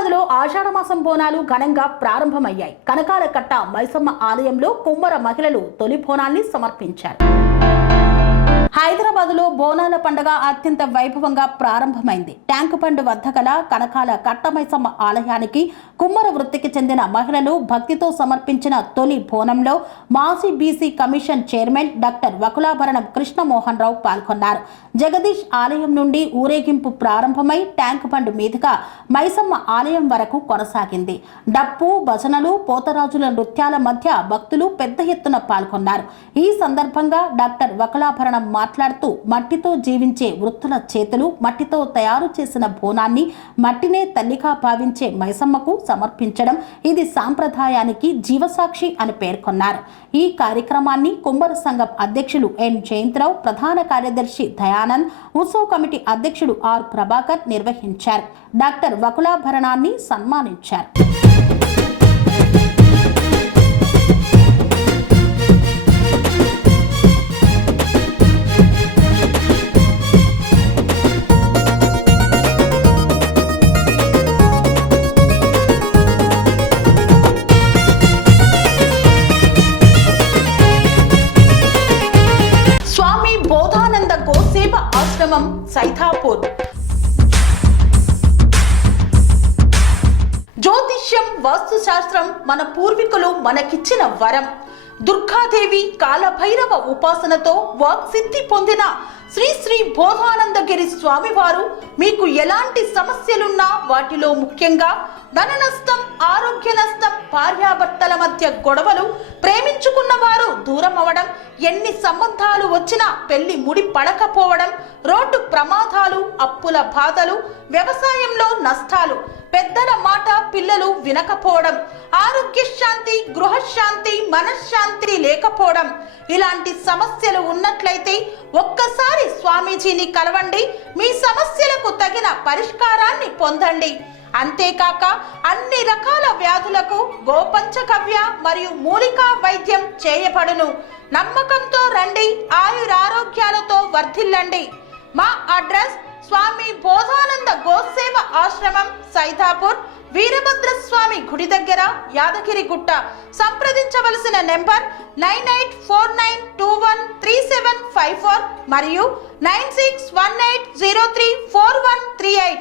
హైదరాబాద్లో ఆషాఢమాసం బోనాలు ఘనంగా ప్రారంభమయ్యాయి. కనకాల కట్ట మైసమ్మ ఆలయంలో కుమ్మర మహిళలు తొలి బోనాల్ని సమర్పించారు. హైదరాబాద్లో బోనాల పండుగ అత్యంత వైభవంగా ప్రారంభమైంది. ట్యాంకు బండ్ వద్ద గల కనకాల కట్టమైసమ్మ ఆలయానికి కుమ్మర వృత్తికి చెందిన మహిళలు భక్తితో సమర్పించిన తొలి బోనంలో మాజీ BC commission chairman doctor Vakulabharanam Krishnamohan Rao పాల్గొన్నారు. జగదీష్ ఆలయం నుండి ఊరేగింపు ప్రారంభమై ట్యాంకు బండ్ మీదుగా మైసమ్మ ఆలయం వరకు కొనసాగింది. డప్పు, భజనలు, పోతరాజుల నృత్యాల మధ్య భక్తులు పెద్ద ఎత్తున పాల్గొన్నారు. ఈ సందర్భంగా డాక్టర్ వకులాభరణం మాట్లాడుతూ మట్టితో జీవించే వృత్తుల చేతులు మట్టితో తయారు చేసిన బోనాన్ని మట్టినే తల్లిగా భావించే మైసమ్మకు సమర్పించడం ఇది సాంప్రదాయానికి జీవసాక్షి అని పేర్కొన్నారు. ఈ కార్యక్రమాన్ని కుమ్మర సంఘం అధ్యక్షులు ఎన్ జయంతరావు, ప్రధాన కార్యదర్శి దయానంద్, ఉత్సవ కమిటీ అధ్యక్షుడు ఆర్ ప్రభాకర్ నిర్వహించారు. డాక్టర్ వకులాభరణాన్ని సన్మానించారు. ఆశ్రమం సైథాపూర్. జ్యోతిష్యం, వాస్తుశాస్త్రం మన పూర్వీకులు మనకిచ్చిన వరం. దుర్గాదేవి, కాలభైరవ ఉపాసనతో వాక్సిద్ధి పొందిన శ్రీ శ్రీ బోధానందగిరి స్వామివారు మీకు ఎలాంటి సమస్యలున్నా, వాటిలో ముఖ్యంగా ధన నష్టం, ఆరోగ్య నష్టం, భార్యాభర్తల మధ్య గొడవలు, ప్రేమించుకున్న వారు దూరం అవడం, ఎన్ని సంబంధాలు వచ్చినా పెళ్లి ముడి పడకపోవడం, రోడ్డు ప్రమాదాలు, అప్పుల బాధలు, వ్యవసాయంలో నష్టాలు, పెద్దల మాట పిల్లలు వినకపోవడం, ఆరోగ్య శాంతి, గృహశాంతి, మనశ్శాంతి లేకపోవడం, ఇలాంటి సమస్యలు ఉన్నట్లయితే ఒక్కసారి స్వామీజీని కలవండి. మీ సమస్యలకు తగిన పరిష్కారాన్ని పొందండి. అంతేకాక అన్ని రకాల వ్యాధులకు గోపంచకవ్య మరియు మూలికా వైద్యం చేయబడును. నమ్మకంతో రండి, ఆయురారోగ్యాలతో వర్ధిల్లండి. మా అడ్రస్ స్వామి బోధానంద గోసేవ ఆశ్రమం, సైథాపూర్, వీరభద్రస్వామి గుడి దగ్గర, యాదగిరిగుట్ట. సంప్రదించవలసిన నెంబర్ 9849213754 మరియు 9618034138.